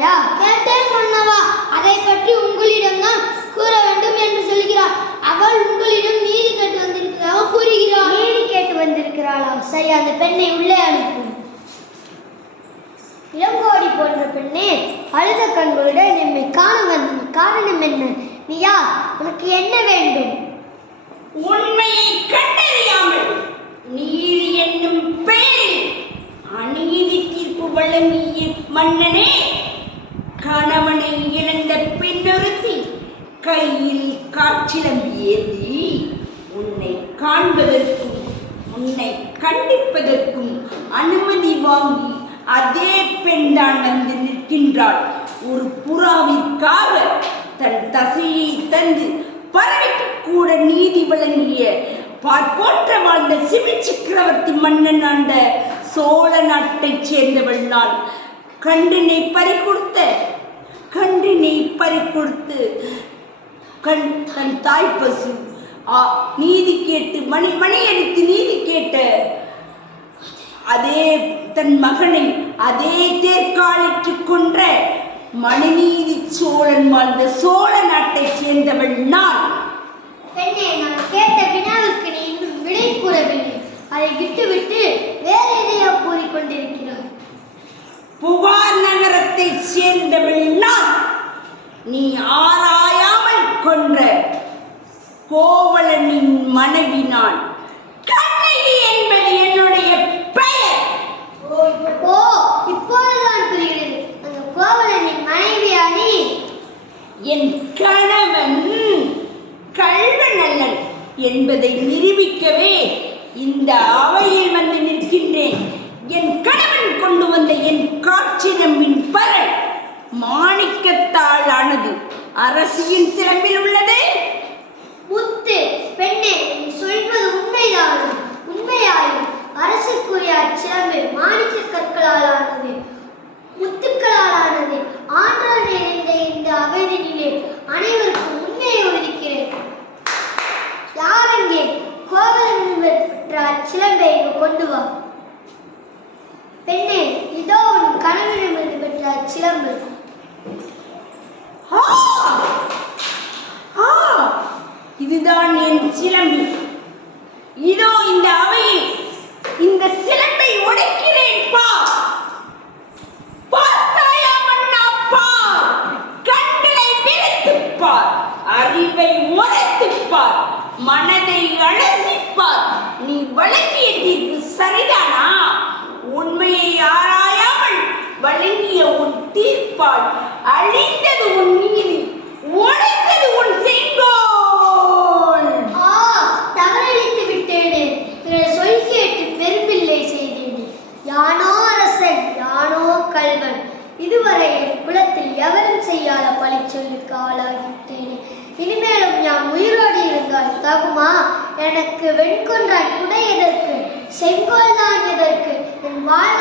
கேட்டாயா கேட்டேன் மன்னவா. அதை பற்றி உங்களிடம் தான் கூற வேண்டும் என்று சொல்கிறார். அவள் உங்களிடம் நீதி கேட்டு வந்திருப்பதாக கூறுகிறார் நீதி கேட்டு வந்திருக்கிறாளாம் சரி அந்த பெண்ணை உள்ளே அனுப்பும். இளங்கோடி போன்ற பெண்ணே அழுத கண்களுடன் நம்மை காண வந்த காரணம் என்ன? நீயா உனக்கு என்ன வேண்டும்? உண்மையை கண்டறியாமல் நீதி என்னும் பெயரில் அநீதி தீர்ப்பு வழங்கிய மன்னனே கையில் காற்றிலம்பி ஏந்தி உன்னை காண்பதற்கும் உன்னை கண்டிப்பதற்கும் அனுமதி வாங்கி அதே பெண்தான் வந்து நிற்கின்றாள். ஒரு புறாவிற்காக தன் தசையை தந்து பறவைக்கு கூட நீதி வழங்கிய பார்ப்போற்ற வாழ்ந்த சிவி சக்கரவர்த்தி மன்னன் ஆண்ட சோழ நாட்டைச் சேர்ந்தவள் நான். கண்டினை பறிகொடுத்த கண்டினை பறிகொடுத்து கண் தன் தாய் பசு. நீதி கேட்டு மணி மணி அடித்து நீதி கேட்ட அதே தன் மகனை அதே தேர்காலிட்டு கொன்ற மணிநீதி சோழன் வாழ்ந்த சோழ நாட்டைச் சேர்ந்தவள் நான். பெண்ணே நான் கேட்ட வினாவுக்கு நீ இன்னும் விடை கூறவில்லை. அதை விட்டுவிட்டு வேற எதையோ கூறிக்கொண்டிருக்கிறாய். புகார் நகரத்தைச் சேர்ந்தவள் நான். நீ ஆராயாமல் கொன்ற கோவலனின் மனைவி நான் கண்ணகி என்பது என்னுடைய பெயர். ஓ இப்போதுதான் புரிகிறது. அந்த கோவலனின் மனைவியா நீ என் கணவன் கள்வனல்லன் என்பதை நிரூபிக்கவே இந்த அவையில் வந்து நிற்கின்றேன். என் கணவன் கொண்டு வந்த அரசியின் சிறப்பில் உள்ளது. முத்து பெண்ணே நீ சொல்வது உண்மைதான் உண்மையாயும் அரசுக்குரிய அச்சிலம்பு மாணிக்க கற்களால் ஆனது முத்துக்களால் ஆனது ஆற்றல் நிறைந்த இந்த அவைதனிலே அனைவருக்கும் உண்மையை ஒதுக்கிறேன் யாரெங்கே கோவலன் பெற்ற அச்சிலம்பை கொண்டு வா. பெண்ணே இதோ உன் கணவனிடமிருந்து பெற்ற அச்சிலம்பு என் இதோ இந்த அவையில் இந்த சிலம்பை உடைக்கிறேன் பா. பார்த்தாயா மன்னா பார். கண்களை விரித்துப்பார் அறிவை முறைத்துப்பார் மனதை அழசிப்பார் நீ வழங்கிய தீர்ப்பு சரிதானா? உண்மையை ஆராயாமல் வழங்கிய உன் தீர்ப்பால் அழிந்தது உன் நீதி. இதுவரை என் குலத்தில் எவரும் செய்யாத பழிச்சொல்லுக்கு ஆளாகிட்டேனே இனிமேலும் யாம் உயிரோடு இருந்தால் தகுமா? எனக்கு வெண்கொன்றாய் குடை எதற்கு? செங்கோல் தான் எதற்கு? என் வாழ்